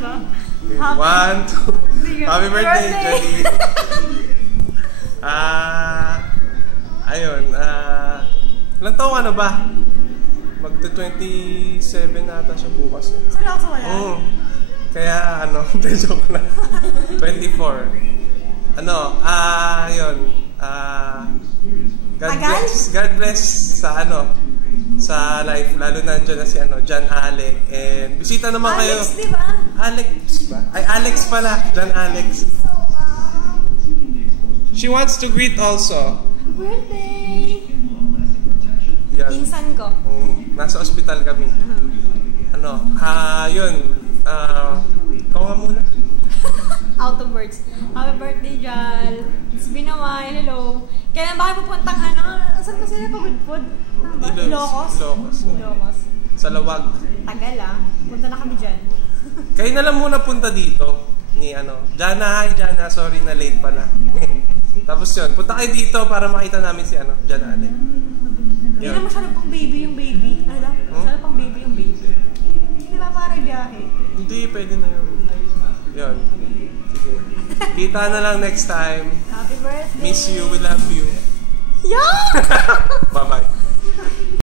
ba? One, two. Happy birthday, Jolie. Ayun, ilang taong ka na ba? Magta-27 ata siya bukas. Seryoso wala? Oo. Kaya joke na. 24. Yun. God bless sa sa life, lalo nandiyan na si John Alec, and bisita naman kayo. Alex, di ba? Alex ba? Ay, Alex pala. John Alex. She wants to greet also. Birthday! Yan. Pinsan ko. Nasa ospital kami. Yun. Ikaw nga muna. Out of words. Happy birthday, Jal. It's been a while. Hello. Kailan ba kayo pupuntang saan kasi na pag-good food? Ilocos? Ilocos. Sa Lawag. Tagal punta na kami dyan. Kayo na lang muna punta dito. Ni Jana, hi Jana. Sorry na late pala. Tapos yun, punta kayo dito para makita namin si Jan Ale. Hindi na masyado pang baby yung baby. Ano daw? Masyado pang baby yung baby. Hindi ba para biyahe? Hindi, pwede na yun. Yun. Sige. Kita na lang next time. Happy birthday! Miss you, we love you. Yeah! Bye-bye.